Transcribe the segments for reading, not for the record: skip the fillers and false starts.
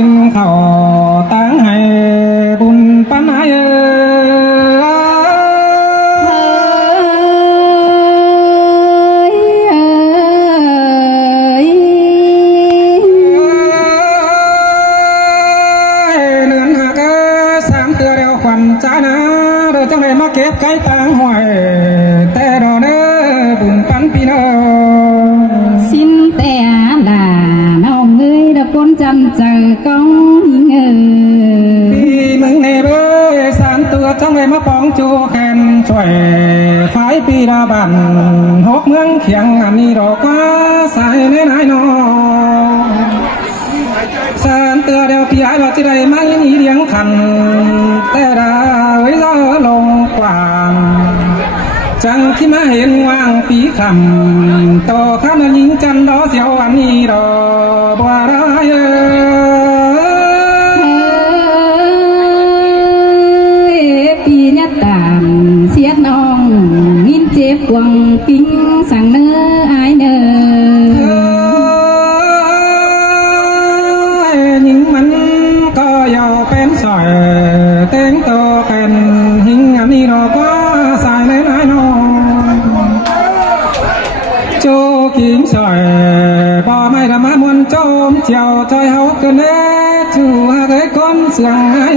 กินข้าวตั้งให้บุญปันให้จ้านะเดี๋ยวจังไรมาเก็บไก่ตังหอยแต่ดอเด้อบุญปันพี่น้องสิ้นแต่ด่าน้องเอ้ยตะก้นจำเจอกองเงยพี่มึงเนเบ้สามตัวจังไรมาปองจูแขนช่วยฝ่ายปีดาบันหกเมืองเขียงอันนี้ดอกว่าใส่ในไหนน้องสามตัวเดียวพี่ไอ้เราที่ใดไม่มีเลี้ยงขันแต่ดาไว้ล้อลงกว่างจังที่มาเห็นว่างปีคำต่อข้ามยิงจันดอเสียวอันนี้ดอบัวร้ายปีนี้ตามเสียน้องยินเจ็บหวังปิ้งสั่งเนื้อไอเนื้อยิงมันก็ยาวเป็นสอยเต็งโตเป็นหิงอันนี้ดอกว่าใส่ในไหนน้องโจกิงสอยบ่ไม่ทำให้มวนโจมเจียวใจเฮาเกินเน่จูหาได้ก้นเสียงให้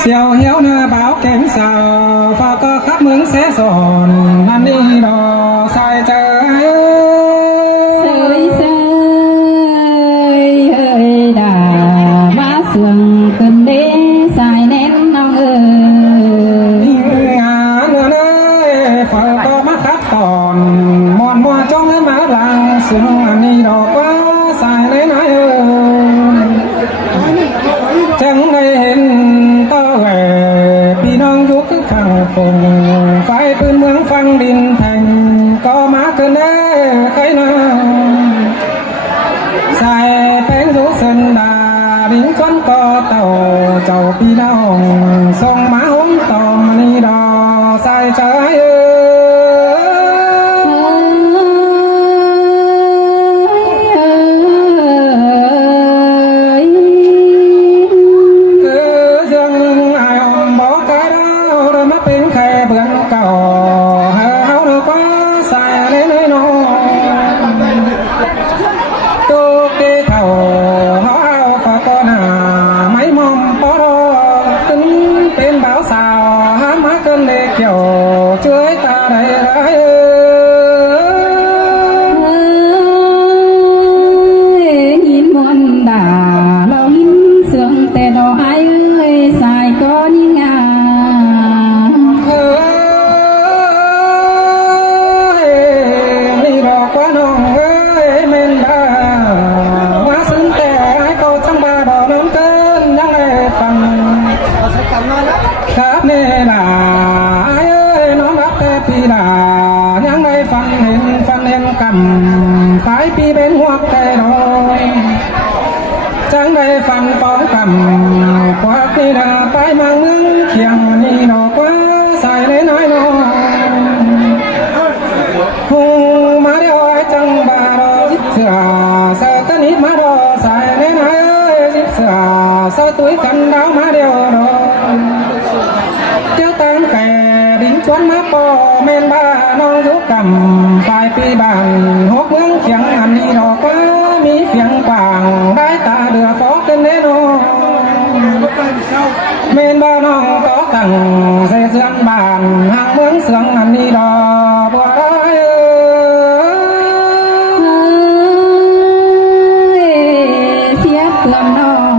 เสียวเหี้ยวหน้าบ่าวแก่งสาวฝากก็ขับเมืองเสสอนอันนี้ดอกใส่เจอเสยเสยเฮ้ยด่ามาเสื่องเกินเด้สายแน่นน้องเอ้ยงานเอ้ยฝากก็มาขับตอนมอนมัวจ้องให้มาหลังซึ่งอันนี้ดอกว่าใส่ในไหนจังได้เห็นต่อแหวพี่น้องยุคฝั่งฝงไฟปืนเมืองฟังดินแทงก็มาเกินแน่ใครนะใส่แป้งรูเส้นดาดินก้นก็เต่าเจ้าพี่น้องส่งมาหุ้มตอมนี่ดอใส่ใจครับเนล่ะเอ้ยน้องรักแต่พี่ล่ะยังไงฟันเห็นกำฝ่ายพี่เป็นหัวแต่น้อยจังได้ฟันป้องกำกว่าพี่ล่ะไปมาเมืองเขียงนี่ดอกว่าใส่เลยน้อยน้อยหงมาเดียวไอ้จังบาดอจิบเสือเสือกันนิดมาดอใส่เลยน้อยจิบเสือเสือตุ้ยกันดาวมาเดียวดอเจ้าตามแก่ดินชวนมาปอเมนบ้าน้องยุกำฝ่ายปีบานหกเมืองเขียงอันนี้ดอกว่ามีเสียงกว่างได้ตาเดือฟอกกันแน่นอนเมนบ้าน้องก็ตั้งใส่เสื้อบานหางเมืองเสืองอันนี้ดอกบัวร้ายเสียเพื่อนน้อง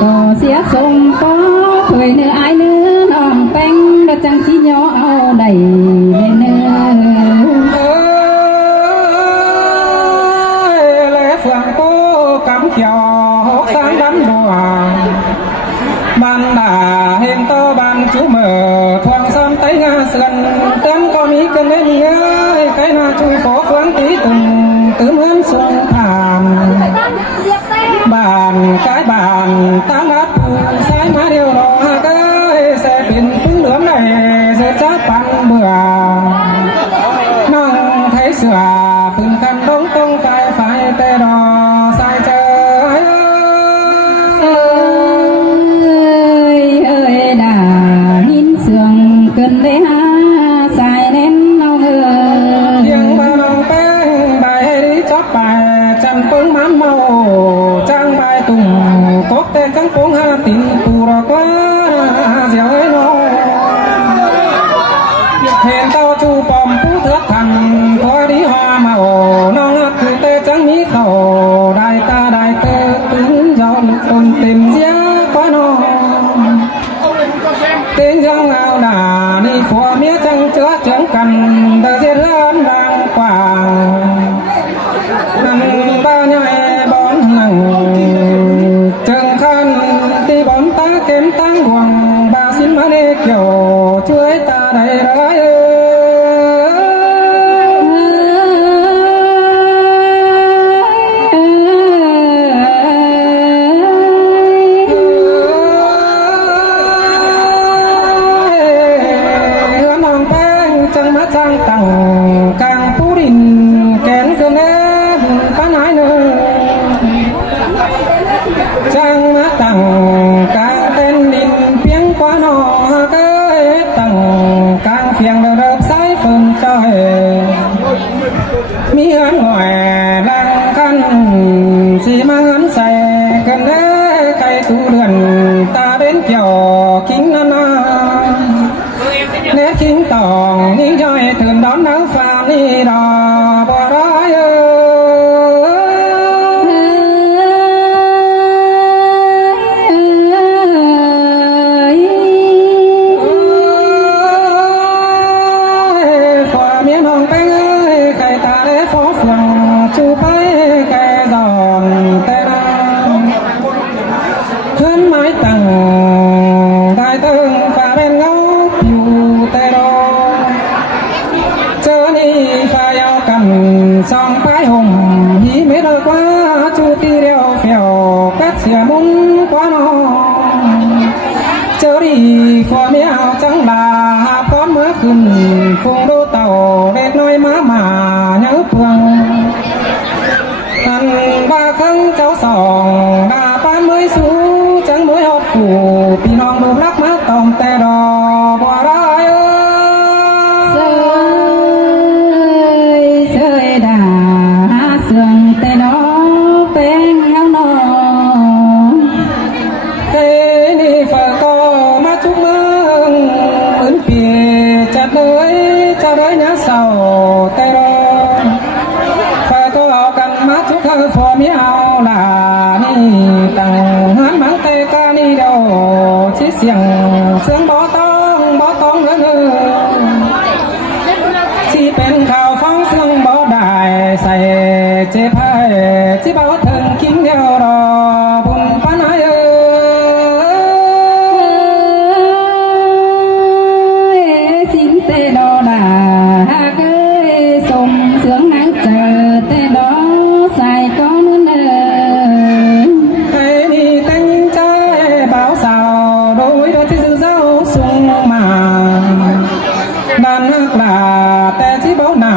ก็เสียสมปองถวยเนื้อไอเนื้อน้องแป้งแล้วจังที่ย่อเอาได้เนื้อและเฟืองกูกำเขียวหกสามดันดัวบันดาเห็นโตบันจุเมื่อทวงซ้ำไตงาเสือนเต้นก็มีกันได้มีเอ้ยใครน่าช่วยขอเฟืองตีตึงตื่นเหมือนส่งผ่านบ้านกายบ้านตามรับสายมาเดียวรอหากเอ้ยแสเป็นพึ่งเหลือมได้เสือจ้าปันเบื่อน้องไทยเสือฝืนกันต้องไฟแต่รอสายเจอ กันเปิ้งมันเมาจ้างใบตุ่มตกแต่จังปงหาตินปูรอกว่าเสียวไอ้น้องเห็นเต้าจูปอมผู้เถือกทันพอดีหามาโอน้องคือแต่จังมีเขาได้ตาได้เตอตึงยอมตนเต็มเสียกว่าน้องเต็งยังเอาหน้านี่ผัวเมียจังเจอเจียงกันเดินเสียเรื่อนดังกว่างนั่นบ้านใหญ่บอนนั่งจึงคันที่บอนตาเก็มตั้งหวงบาสินมาเนกโยช่วยตาได้ไรจังตั้งกลางผู้ดินแกนเกินแน่ป้าไหนเนอจังมาตั้งกลางเต้นดินเพียงกว่าหนอเกยตั้งกลางเพียงเดิบสายฝนจอยมีอันหน่อยลังกันสีมังอันใส่กันแน่ใครตูเดือนตาเป็นเกี่ยวกิ้งนานาเนื้อคิงตองยิ่งย่อยถึงดอนน้ำฟ้านี่ดอบ่ร้อยฝ่าเมียน้องไปไก่ตาได้ฟ้องฟังจูไปไก่ดอนแต่ดาวเพื่อนไม้ตั้งได้ตึงฝ่าเป็นเงาอยู่แต่รอเจอนี่ฝ่ายเอากันสองปลายห่มหีไม่เลิกว่าจูตีเดียวเฟียวกัดเสียมุนกว่าน้องเจอดีฝ่าเมียเอาจังลาพร้อมเมื่อคืนฟงดูเต่าเด็กน้อยมาเนื้อเพื่องอันบ้าครั้งเจ้าสองด่าป้านเมื่อยสู้จังเมื่อยหอบขู่พี่น้องดูรักมาตอมแต่ดอบัวร้ายเสยเสยดาเสื่องแต่ดอเป็นเงาหนอเฮ้นี่ฝ่าก็มาทุกเมืองเหมือนเปียจัดเลยจะได้เนื้อเศร้าแต่รอฝ่าก็เอากันมาทุกครั้งพอมีเอาล่ะนี่ตั้งหันมังเตกานี่เดียวที่เสียงบ่ต้องเนื้อที่เป็นข่าวฟังเสียงบ่ได้ใส่เจ็บให้ที่บ่ถึงคิงเดียวรอบุญปานายสินเตดอดาเกยสมเสืองนังเจอเตดอใส่ก้อนเนื้อให้มีแต่งใจบ่าวสาวโดยที่สื่อเศร้าสูงมาด้านนักลาแต่ที่เบ้าหน้า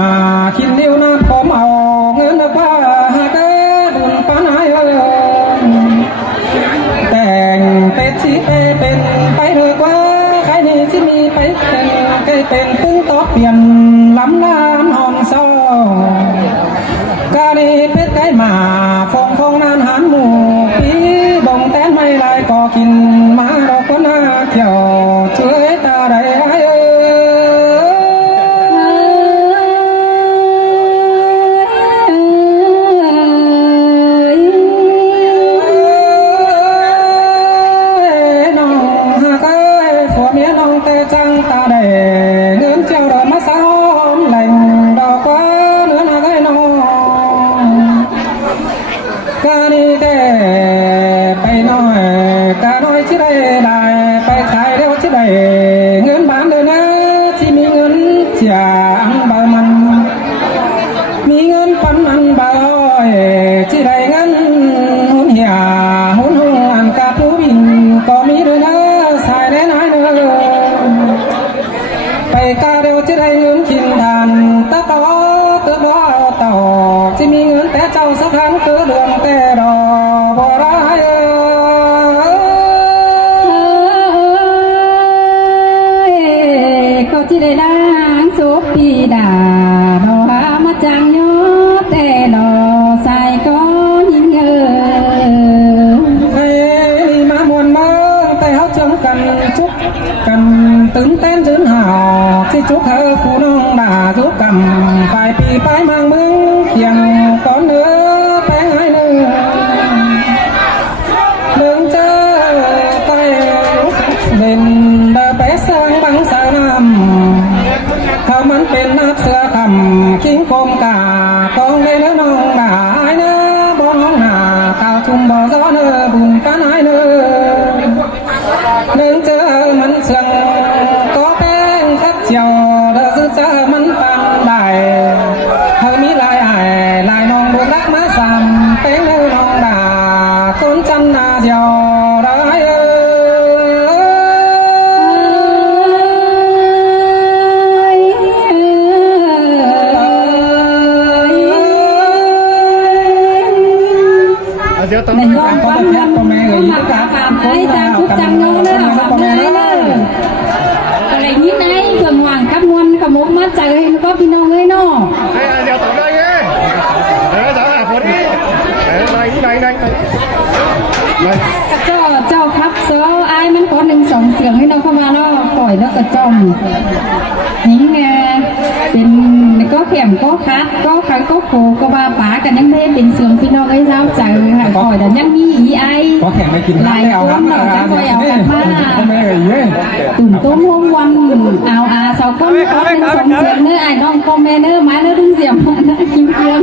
คิดเลี้ยวหน้าผมเอาเงินกว่าเกินปานายแต่งเป็ดที่เป็นไปเลยกว่าใครนี่ที่มีไปเป็นใกล้เป็นตึ้งต่อเปลี่ยนลำล้านหอมซอกาลีเป็ดไก่มาฟองนานหันหมูปีบงแต้นไม่ลายก็กินมาดอกก็น่าเกี่ยวช่วยตาได้จังตาได้เงินเจ้าดอกมาสาวแหล่งดอกว่าเนื้อนาได้น้องกานี่แกไปน้อยกาน้อยที่ได้ไปขายเดียวที่ได้เงินบานเลยนะที่มีเงินเจียงบามันมีเงินปันมันบ่อยที่ได้เงินหุ่นเหี่ยหุ่นหงอันกาผู้บินก็มีด้วยนะสายแน่นายเนอไปกาเดียวจะได้เงินกินทานตะต่อเติบดอต่อจะมีเงินแต่เจ้าสักครั้งเกิดเดือนแต่ดอบ่ร้ายก็จะได้ดังโสปีดาดอหามาจังยอแต่ดอใส่ก้อน chung bò gió nơ bùn cá nái nơ nương chờ mắn sườn có tên khắp chiều đỡ dư sợ mắn tăng đài hơi mỹ lại ải lại nong buồn đắc má sàm tên nơ nong đà côn chăn nà diều đái mình ngon quá ngon mặt cả phàm ấy ra phúc trăng ngon đó học nơi đó cái này như này thường hoàng các môn có một mắt trời có pin nong ấy nó giờ tập đây nhé giờ là phút đi đây cho khắp số ai mình có đừng sống sướng hay nó không mà nó khỏi nó ở trong nhữngเป็นก็เข็มก็คัดก็ใครก็โคก็บาป๋ากันยังไม่เป็นเสืองพี่น้องไอ้เจ้าใจหายคอยแต่ยังมีอีไอ có thèmไม่กิน หลาย เอา คน น้ำ เนาะจะคอยเอากันมา ก็ไม่เลยเย้ ตุ่มต้มห่วงวันเอาสาวคนก็เป็นสองเสียงเนื้อไอ้น้องคอมเมนเนอร์ไม้เนื้อดึงเสียงนะกินเกลือ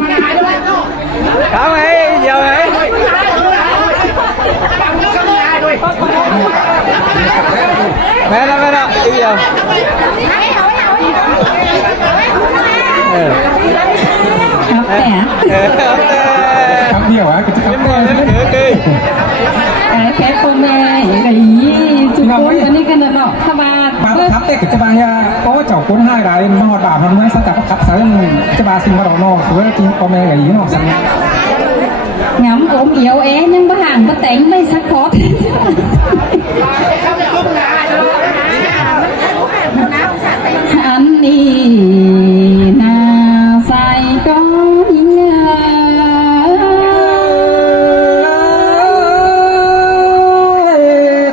cảm ơn giờ ấy mẹ đó đi giờครับแต่ cắm nhiều á cái cắmแค่คอมเมนต์ไอ้จุดโคนอันนี้กันเนาะถ้ามา bà khắp tết cái bà ya có chậu cuốn hai đấy mà họ bảo hôm nay sao cả khắp sớm cái bà xin bắt đầu nọ sửa kim con mẹ cái gì nọ sang งำผมเอียวยังบ่ห่างบ่แต่งไม่สักคออันนี้นาใส่ก็ยิ่ง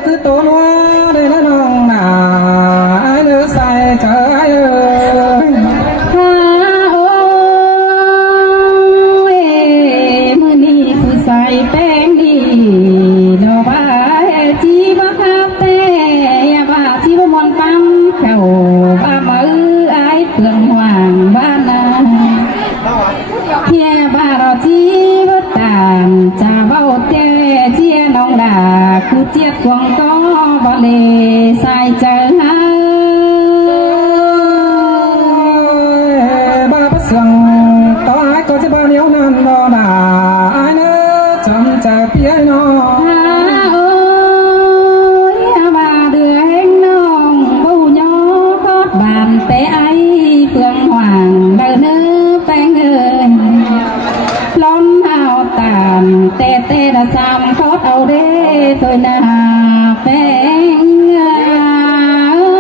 cứ tổ nó đây nó nong nà ai nữa sai chờ ai ơi โอ้ยมื้อนี้ผู้ใส่แป้งดีดอกว่าจีบ่คับแต่อย่าว่าจีบ่มวนปั๊มเข้าบ้ามืออายเปลืองห่างบ้านนาเพียบ้าเราจีบ่ตามจะเบ้าแต่เจียน้องดาคือเจียกวงก็บ่เลใส่เจอหา bà bắt sừng có ai có chứ bao nhiêu năm đó là ai nữa chăm chờ phía nó โอ้ยบ่าเดือแห่งน้องบ่ยอคอดบานแต่ไอเปลืองห่างเดินเนื้อแป้งเอ้ยล้อมเอาตามแต่ละจำคอดเอาเด้ตัวหน้าแป้งเอ้ย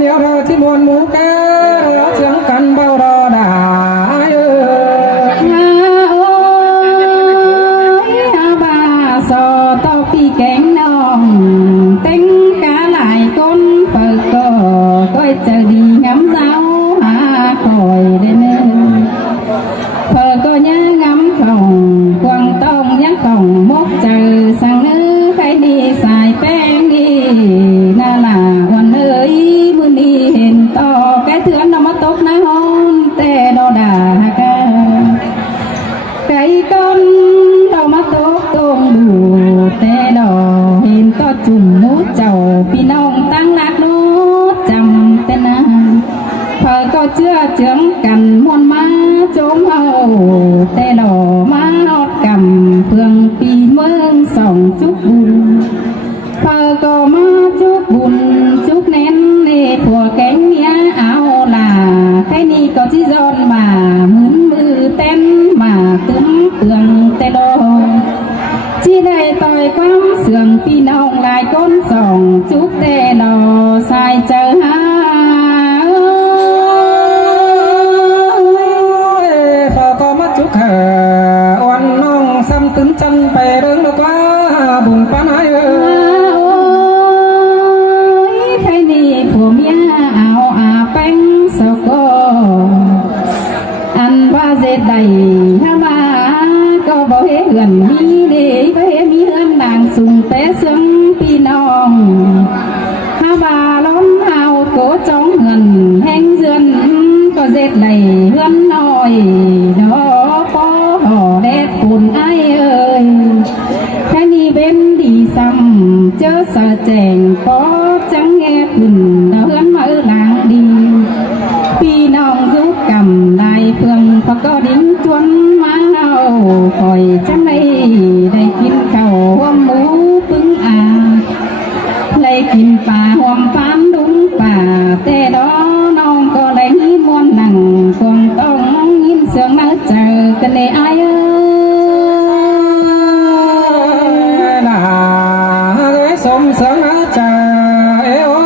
nhiều rồi thì buồn mũ cá tiếng cắn bao đò đà ai ơi โอ้ยบ่าสอเต้าปีแกงน้องเต็งกาหลายคนเปิดก็ก้อยเจอดีงำเจ้าหาคอยได้เนื้อเปิดก็ยังงำของกวางต้องยังของมกเจอสั่งเนื้อใครดีสายแป้งดีน่าละวันเอ้ยมื้อนี้เห็นต่อแกเถือนนำมาตกน้าห้องแต่ดอด่ากัน ไก่ก้นเรามาตกตรงดูแต่ดอเห็นต่อจุ่มมูเจ้าพี่น้องตั้งหลักโน้จำแต่นานเธอก็เชื่อเจืองกันมวนมาโจมเอาแต่ดอมาอดกำเพื่องปีเมืองส่องจุกบุญเธอก็มาจุกบุญจุกเน้นในผัวแกงเมียเอาล่ะแค่นี้ก็ที่ย้อนมามือเต้นมาตึ้มเตืองแต่ดอที่ได้ต่อยความเสื่องพี่น้องหลายก้นส่องจุกแต่ดอสายเจอหา phở có mắt chút hở oan nong xăm tứng chân bè đứng đâu quá bùng pan ai ơi โอ้ยใครนี่ผัวเมียเอาแป้งสกออันว่าเจ็ดใดถ้ามาก็บอกให้เหือนมีเด็กก็ให้มีเหือนนางสุงแต่เสียงพี่น้องถ้าว่าล้มเอาโกจ้องเหือนแห้งเสือนก็เจ็ดใดเหือนน้อยดอก นจวนมาเอาคอยจังได้กินข้าวหัวหมูปึ้งได้กินปลาหอมปานดุงป่าแต่ดอน้องก็ได้มวนหนังคงต้องยินเสียงมาเจอกันในอาย sôm sớm á trời ô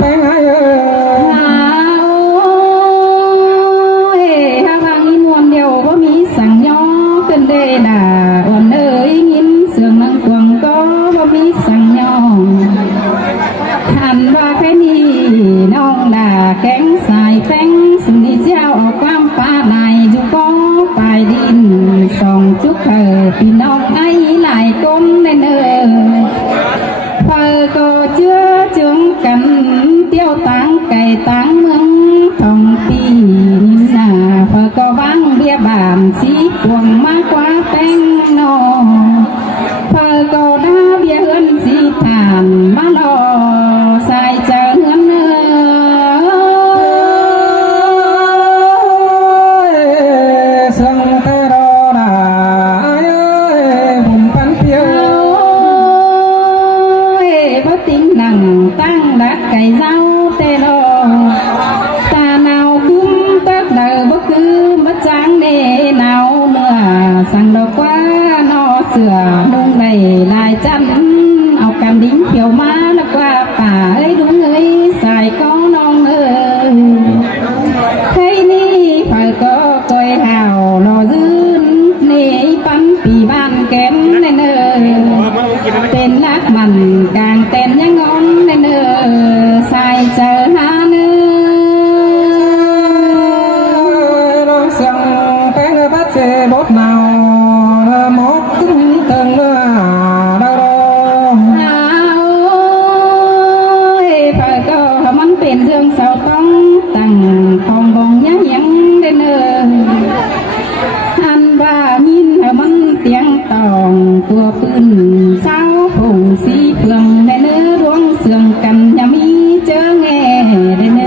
bên ai ơi ha vang in muôn điều có mi sang nhỏ cần đây là ổn ơi nhìn sương nắng quăng có mi sang nhỏ hàn và cái ni nong là cánh xài cánh sừng đi treo ở quam pha này dù có phải đi sòng chút khờ thì nong ấy lại con nên ơi phờ có chưa chứng cảnh tiêu táng cày táng mương thòng pì nà phờ có vang bia bàn xí quần má quá tên nò phờ có đá bia hươn xí thàn má lò sai chờ hươn sương tê đô đà vùng pan tiêu tính nặng tăng đã cày rau tê lô ta nào cũng tất đời bất cứ bất tráng để nào nữa sang đâu quá nó sửa nung đầy lại chăn ao cam đính chiều má nó quaป่าấy đúng ấy xài có non ơi thấy ni phải có coi hào lò dư nê bắn pì ban kém nên ơi tên lát mặn càng tên nhá ngon nên xài chờ ha nó sương cái bắt xe bốt màu một từng từng đâu đâu phải có món tiền dương sao tông tặng phòng bồng nhá nhắn đến ăn và nhìn món tiếng tòng tua pưn sao hùng xí phường nên đuông sườn cầm nhà mi chớ nghe đến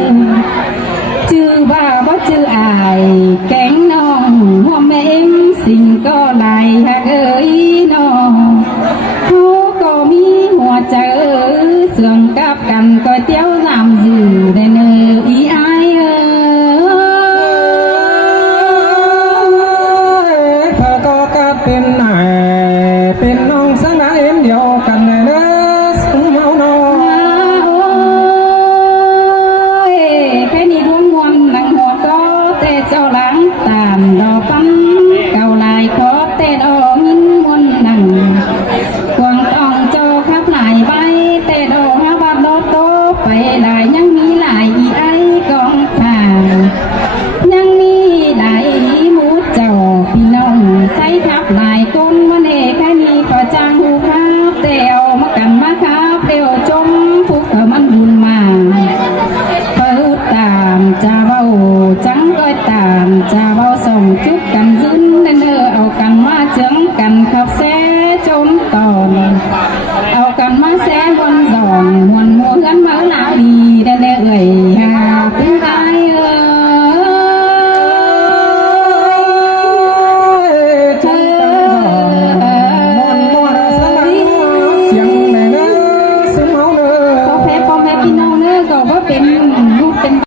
chư ba bó chư ai cánh non hôm em xin có lại hạt ơi nó hô có mi hoa chờ sườn cáp cằn coi téo giảm dừ đến ý ai phải có các bên này bên nông sáng đã em điều cần này đó sống máu nó cái ni đuông muôn nặng hoa có tê cho lãng tàn đò bắn cầu lại có tê đò nghìn muôn nặng quăng tòng cho khắp lại bay tê đò ha bát đô tô phải lại nhăng mi lại gì ấy con thàng nhăng mi lại mút chầu pì nông say khắp lại con vấn đề cái ni có trang hu khắp tèo mắc cằn mắc khắp tèo trông phúc ở mắn buồn mà phơ tàm cha bao trắng coi tàm cha bao